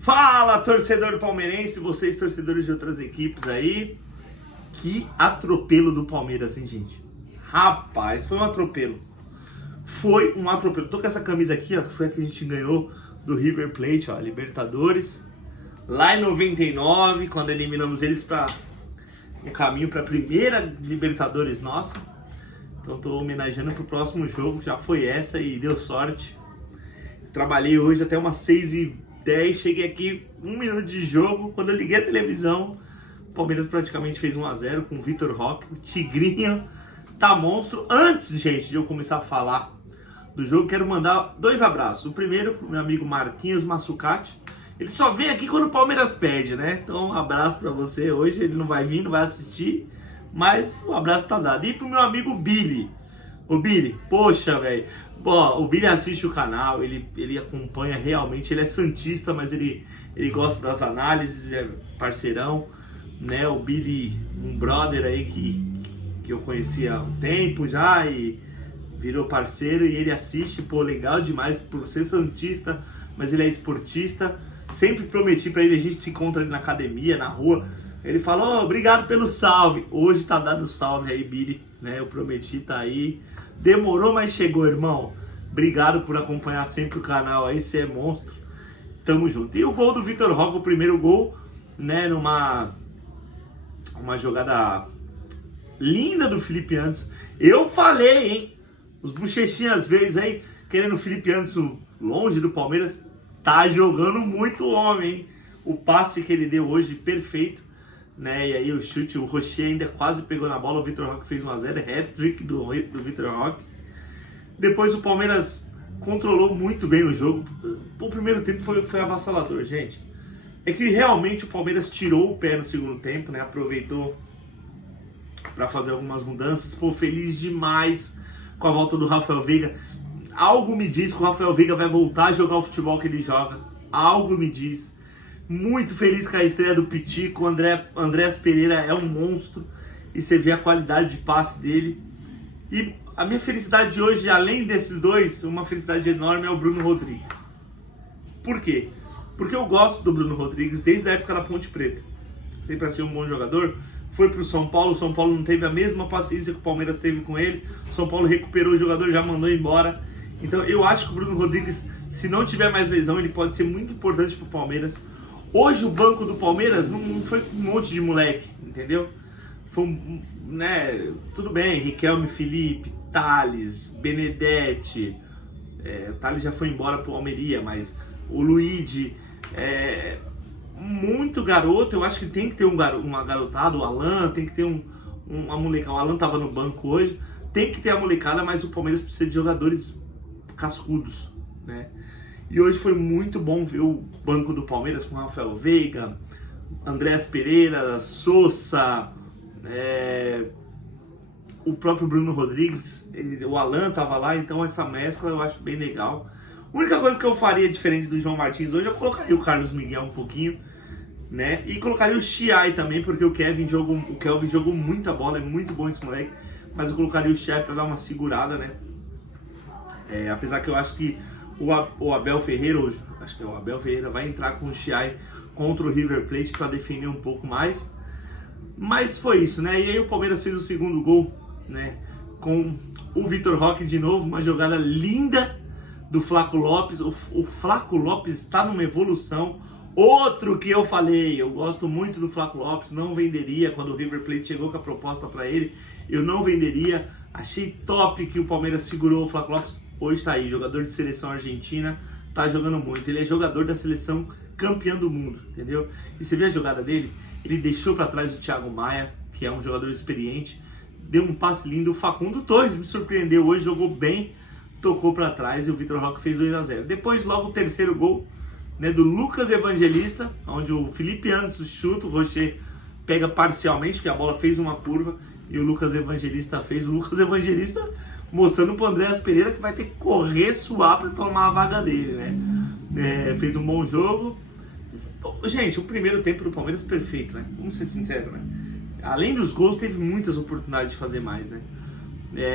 Fala, torcedor palmeirense, vocês torcedores de outras equipes aí. Que atropelo do Palmeiras, hein, gente? Rapaz, foi um atropelo. Foi um atropelo. Tô com essa camisa aqui, ó, que foi a que a gente ganhou do River Plate, ó, Libertadores. Lá em 99, quando eliminamos eles para um caminho para a primeira Libertadores nossa. Então tô homenageando pro próximo jogo, já foi essa e deu sorte. Trabalhei hoje até umas 6h10, cheguei aqui 1 minuto de jogo, quando eu liguei a televisão, o Palmeiras praticamente fez 1-0 com o Vitor Roque, o Tigrinho tá monstro. Antes, gente, de eu começar a falar do jogo, quero mandar 2 abraços. O primeiro pro meu amigo Marquinhos Massucati, ele só vem aqui quando o Palmeiras perde, né? Então um abraço pra você, hoje ele não vai vir, não vai assistir, mas o abraço tá dado. E pro meu amigo Billy, o Billy, poxa, velho, o Billy assiste o canal, ele acompanha realmente, ele é santista, mas ele gosta das análises, é parceirão, né? O Billy, um brother aí que eu conhecia há um tempo já e virou parceiro, e ele assiste, pô, legal demais por ser santista, mas ele é esportista. Sempre prometi pra ele, a gente se encontra ali na academia, na rua. Ele falou, obrigado pelo salve. Hoje tá dando salve aí, Billy, né? Eu prometi, tá aí. Demorou, mas chegou, irmão. Obrigado por acompanhar sempre o canal aí, você é monstro. Tamo junto. E o gol do Vitor Roque, o primeiro gol, né? Numa jogada linda do Felipe Anderson. Eu falei, hein? Os bochechinhas verdes aí, querendo o Felipe Anderson longe do Palmeiras. Tá jogando muito homem, hein? O passe que ele deu hoje, perfeito, né? E aí o chute, o Rocher ainda quase pegou na bola, o Vitor Roque fez 1-0, hat-trick do Vitor Roque. Depois o Palmeiras controlou muito bem o jogo. O primeiro tempo foi avassalador, gente. É que realmente o Palmeiras tirou o pé no segundo tempo, né? Aproveitou para fazer algumas mudanças. Pô, feliz demais com a volta do Rafael Veiga. Algo me diz que o Rafael Veiga vai voltar a jogar o futebol que ele joga. Algo me diz. Muito feliz com a estreia do Pitico. O Andréas Pereira é um monstro. E você vê a qualidade de passe dele. E a minha felicidade de hoje, além desses dois, uma felicidade enorme é o Bruno Rodrigues. Por quê? Porque eu gosto do Bruno Rodrigues desde a época da Ponte Preta. Sempre achei um bom jogador. Foi pro São Paulo. O São Paulo não teve a mesma paciência que o Palmeiras teve com ele. O São Paulo recuperou o jogador, já mandou embora. Então eu acho que o Bruno Rodrigues, se não tiver mais lesão, ele pode ser muito importante pro Palmeiras. Hoje o banco do Palmeiras não foi um monte de moleque, entendeu? Foi, né, tudo bem, Riquelme, Felipe, Thales, Benedetti, o Thales já foi embora pro Almeria, mas o Luigi, muito garoto. Eu acho que tem que ter uma garotada, o Alan, tem que ter uma molecada. O Alan tava no banco hoje, tem que ter a molecada, mas o Palmeiras precisa de jogadores cascudos, né? E hoje foi muito bom ver o banco do Palmeiras com Rafael Veiga, Andréas Pereira, Sousa, o próprio Bruno Rodrigues, o Alan tava lá, então essa mescla eu acho bem legal. A única coisa que eu faria diferente do João Martins hoje, eu colocaria o Carlos Miguel um pouquinho, né? E colocaria o Chiai também, porque o Kelvin jogou muita bola, é muito bom esse moleque, mas eu colocaria o Chiai para dar uma segurada, né? Apesar que eu acho que o Abel Ferreira hoje, acho que o Abel Ferreira vai entrar com o Chiai contra o River Plate para defender um pouco mais. Mas foi isso, né? E aí o Palmeiras fez o segundo gol, né? Com o Vitor Roque de novo, uma jogada linda do Flaco Lopes. O Flaco Lopes está numa evolução. Outro que eu falei, eu gosto muito do Flaco Lopes, não venderia quando o River Plate chegou com a proposta para ele. Eu não venderia. Achei top que o Palmeiras segurou o Flaco Lopes. Hoje tá aí, jogador de seleção argentina, tá jogando muito. Ele é jogador da seleção campeã do mundo, entendeu? E você vê a jogada dele? Ele deixou para trás o Thiago Maia, que é um jogador experiente, deu um passe lindo. O Facundo Torres me surpreendeu hoje, jogou bem, tocou para trás e o Vitor Roque fez 2-0. Depois, logo o terceiro gol, né, do Lucas Evangelista, onde o Felipe Anderson chuta, o Rocher pega parcialmente, porque a bola fez uma curva e o Lucas Evangelista fez. O Lucas Evangelista mostrando pro Andréas Pereira que vai ter que correr, suar para tomar a vaga dele, né? Fez um bom jogo. Gente, o primeiro tempo do Palmeiras perfeito, né? Vamos ser sinceros, né? Além dos gols, teve muitas oportunidades de fazer mais, né?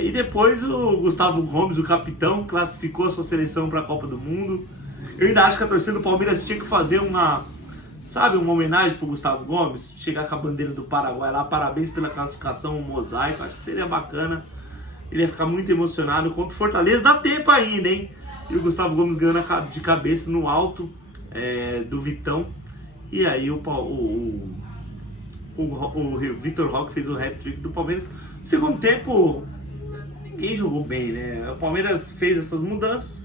E depois o Gustavo Gomes, o capitão, classificou a sua seleção para a Copa do Mundo. Eu ainda acho que a torcida do Palmeiras tinha que fazer uma homenagem pro Gustavo Gomes, chegar com a bandeira do Paraguai lá, parabéns pela classificação, um mosaico, acho que seria bacana. Ele ia ficar muito emocionado contra o Fortaleza, dá tempo ainda, hein? E o Gustavo Gomes ganhando de cabeça no alto do Vitão. E aí o Vitor Roque fez o hat-trick do Palmeiras. No segundo tempo, ninguém jogou bem, né? O Palmeiras fez essas mudanças.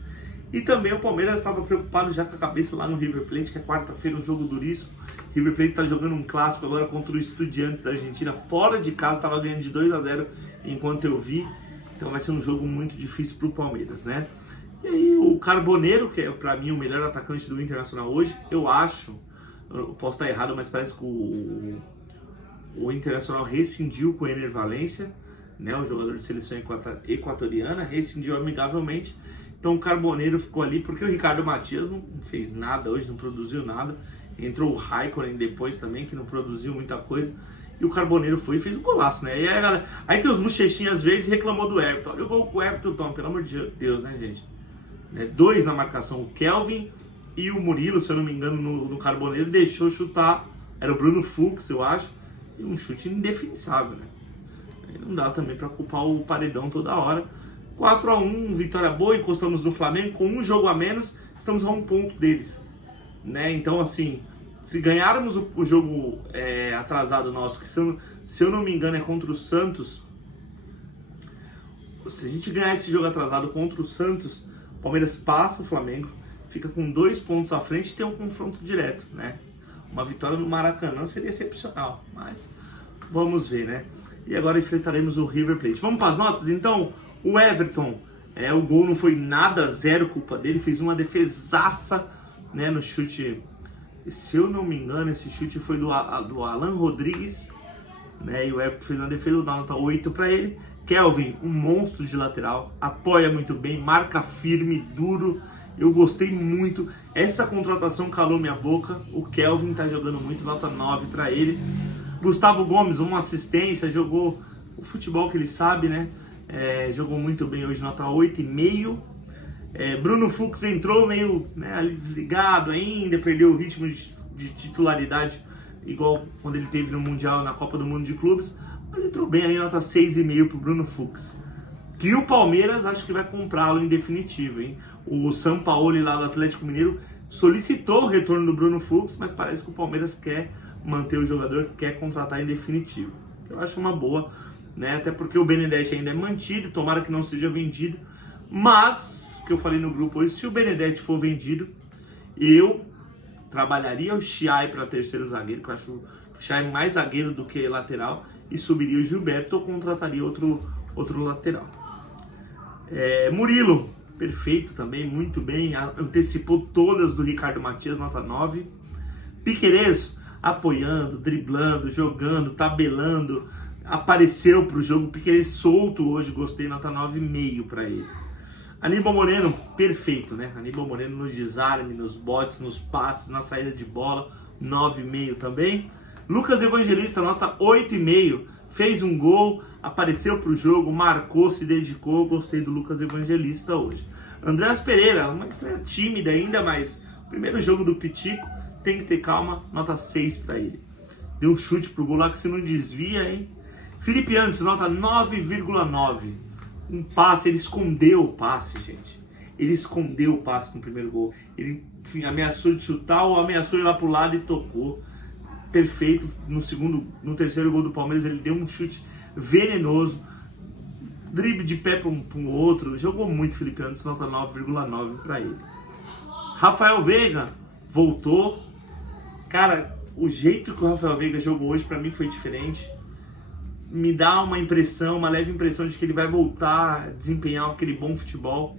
E também o Palmeiras estava preocupado já com a cabeça lá no River Plate, que é quarta-feira, um jogo duríssimo. O River Plate está jogando um clássico agora contra o Estudiantes da Argentina, fora de casa, estava ganhando de 2-0 enquanto eu vi. Então vai ser um jogo muito difícil para o Palmeiras, né? E aí o Carboneiro, que é para mim o melhor atacante do Internacional hoje, eu acho, eu posso estar errado, mas parece que o Internacional rescindiu com o Ener Valencia, né, o jogador de seleção equatoriana, rescindiu amigavelmente. Então o Carboneiro ficou ali porque o Ricardo Matias não fez nada hoje, não produziu nada. Entrou o Raikkonen depois também, que não produziu muita coisa. E o Carboneiro foi e fez um golaço, né? Aí tem os bochechinhas verdes e reclamou do Everton. Olha o gol com o Everton toma, pelo amor de Deus, né, gente? 2 na marcação, o Kelvin e o Murilo, se eu não me engano, no Carboneiro, deixou chutar. Era o Bruno Fux, eu acho. E um chute indefensável, né? Aí não dá também pra culpar o Paredão toda hora. 4-1, vitória boa, encostamos no Flamengo, com um jogo a menos, estamos a 1 ponto deles, né? Então, assim, se ganharmos o jogo atrasado nosso, que se eu não me engano é contra o Santos, se a gente ganhar esse jogo atrasado contra o Santos, o Palmeiras passa o Flamengo, fica com 2 pontos à frente e tem um confronto direto, né? Uma vitória no Maracanã seria excepcional, mas vamos ver, né? E agora enfrentaremos o River Plate. Vamos para as notas, então? O Everton, o gol não foi nada, zero culpa dele, fez uma defesaça, né, no chute. Se eu não me engano, esse chute foi do Alan Rodrigues, né, e o Everton fez uma defesa, dá nota 8 para ele. Kelvin, um monstro de lateral, apoia muito bem, marca firme, duro, eu gostei muito. Essa contratação calou minha boca, o Kelvin tá jogando muito, nota 9 para ele. Gustavo Gomes, uma assistência, jogou o futebol que ele sabe, né? Jogou muito bem hoje, nota 8,5. Bruno Fux entrou meio, né, ali desligado ainda, perdeu o ritmo de titularidade, igual quando ele teve no Mundial, na Copa do Mundo de Clubes, mas entrou bem aí, nota 6,5 pro Bruno Fux. Que o Palmeiras acho que vai comprá-lo em definitivo, hein? O Sampaoli lá do Atlético Mineiro solicitou o retorno do Bruno Fux, mas parece que o Palmeiras quer manter o jogador, quer contratar em definitivo. Eu acho uma boa, né? Até porque o Benedetti ainda é mantido, tomara que não seja vendido, mas, o que eu falei no grupo hoje, se o Benedetti for vendido, eu trabalharia o Chiai para terceiro zagueiro, que eu acho o Chiai mais zagueiro do que lateral, e subiria o Gilberto ou contrataria outro lateral. Murilo, perfeito também, muito bem, antecipou todas do Ricardo Matias, nota 9. Piquerez, apoiando, driblando, jogando, tabelando, apareceu pro jogo. Piquerez solto hoje, gostei, nota 9,5 para ele. Aníbal Moreno, perfeito, né? Aníbal Moreno no desarme, nos botes, nos passes, na saída de bola, 9,5 também. Lucas Evangelista, nota 8,5, fez um gol, apareceu pro jogo, marcou, se dedicou, gostei do Lucas Evangelista hoje. Andreas Pereira, uma estreia tímida ainda, mas primeiro jogo do Pitico, tem que ter calma, nota 6 para ele. Deu um chute pro gol lá que se não desvia, hein? Felipe Anderson, nota 9,9. Um passe, ele escondeu o passe, gente. Ele escondeu o passe no primeiro gol. Ele ameaçou de chutar ou ameaçou ir lá pro lado e tocou. Perfeito. No terceiro gol do Palmeiras, ele deu um chute venenoso. Drible de pé para um outro. Jogou muito Felipe Anderson, nota 9,9 para ele. Rafael Veiga voltou. Cara, o jeito que o Rafael Veiga jogou hoje para mim foi diferente. Me dá uma impressão, uma leve impressão de que ele vai voltar a desempenhar aquele bom futebol.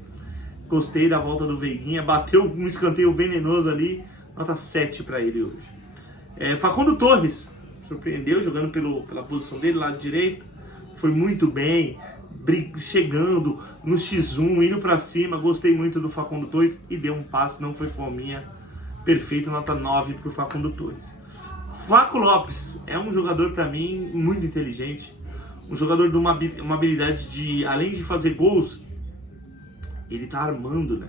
Gostei da volta do Veiguinha, bateu um escanteio venenoso ali, nota 7 para ele hoje. Facundo Torres, surpreendeu jogando pela posição dele, lado direito, foi muito bem, chegando no X1, indo para cima, gostei muito do Facundo Torres e deu um passe, não foi fominha, perfeito, nota 9 para o Facundo Torres. Flaco Lopes é um jogador, para mim, muito inteligente. Um jogador de uma habilidade de, além de fazer gols, ele tá armando, né?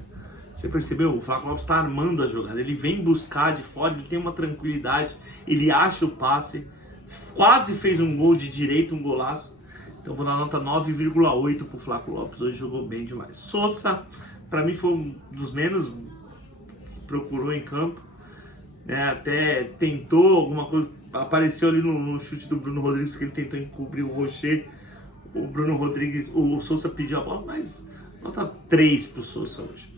Você percebeu? O Flaco Lopes está armando a jogada. Ele vem buscar de fora, ele tem uma tranquilidade, ele acha o passe. Quase fez um gol de direito, um golaço. Então vou dar nota 9,8 pro Flaco Lopes. Hoje jogou bem demais. Sosa, pra mim foi um dos menos que procurou em campo. Até tentou alguma coisa. Apareceu ali no chute do Bruno Rodrigues que ele tentou encobrir o Rocher. O Bruno Rodrigues, o Sosa pediu a bola, mas nota 3 pro Sosa hoje.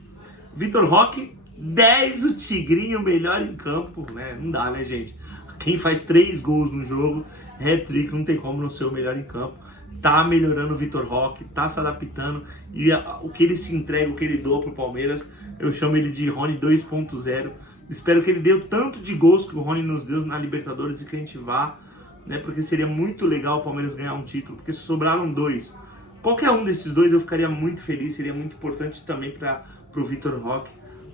Vitor Roque, 10, o Tigrinho melhor em campo, né? Não dá, né, gente? Quem faz 3 gols no jogo, hat-trick, não tem como não ser o melhor em campo. Tá melhorando o Vitor Roque, tá se adaptando. E o que ele se entrega, o que ele doa pro Palmeiras, eu chamo ele de Rony 2.0. Espero que ele dê o tanto de gols que o Rony nos deu na Libertadores e que a gente vá, né? Porque seria muito legal o Palmeiras ganhar um título, porque sobraram 2. Qualquer um desses 2 eu ficaria muito feliz, seria muito importante também para o Vitor Roque,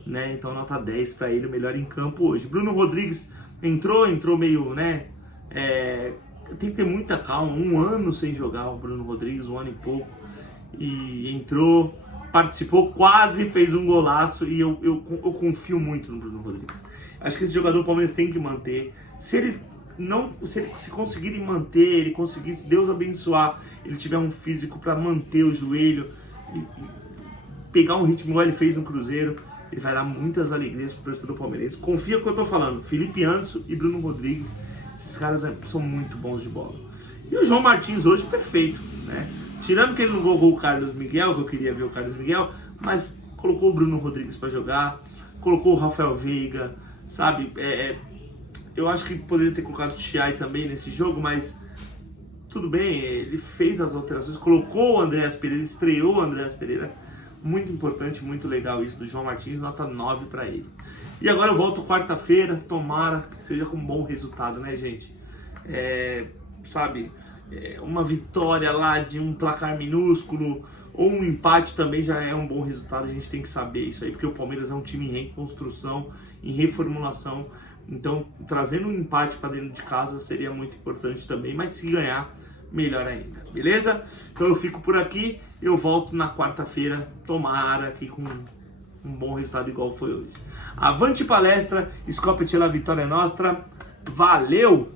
né? Então nota 10 para ele, o melhor em campo hoje. Bruno Rodrigues entrou meio, né? Tem que ter muita calma, 1 ano sem jogar o Bruno Rodrigues, 1 ano e pouco, e entrou, participou, quase fez um golaço, e eu confio muito no Bruno Rodrigues. Acho que esse jogador o Palmeiras tem que manter. Se ele conseguirem manter, ele conseguir, se Deus abençoar, ele tiver um físico para manter o joelho e pegar um ritmo igual ele fez no Cruzeiro, ele vai dar muitas alegrias pro torcedor palmeirense. Confia no que eu tô falando. Felipe Anderson e Bruno Rodrigues, esses caras são muito bons de bola. E o João Martins hoje, perfeito, né? Tirando que ele não colocou o Carlos Miguel, que eu queria ver o Carlos Miguel, mas colocou o Bruno Rodrigues para jogar, colocou o Rafael Veiga, sabe? Eu acho que poderia ter colocado o Thiago também nesse jogo, mas tudo bem, ele fez as alterações, colocou o Andréas Pereira, estreou o Andréas Pereira. Muito importante, muito legal isso do João Martins, nota 9 para ele. E agora eu volto quarta-feira, tomara que seja com um bom resultado, né, gente? Uma vitória lá de um placar minúsculo ou um empate também já é um bom resultado, a gente tem que saber isso aí, porque o Palmeiras é um time em reconstrução, em reformulação, então trazendo um empate para dentro de casa seria muito importante também, mas se ganhar, melhor ainda, beleza? Então eu fico por aqui, eu volto na quarta-feira, tomara aqui com um bom resultado igual foi hoje. Avante palestra, scopete la vitória nostra, valeu!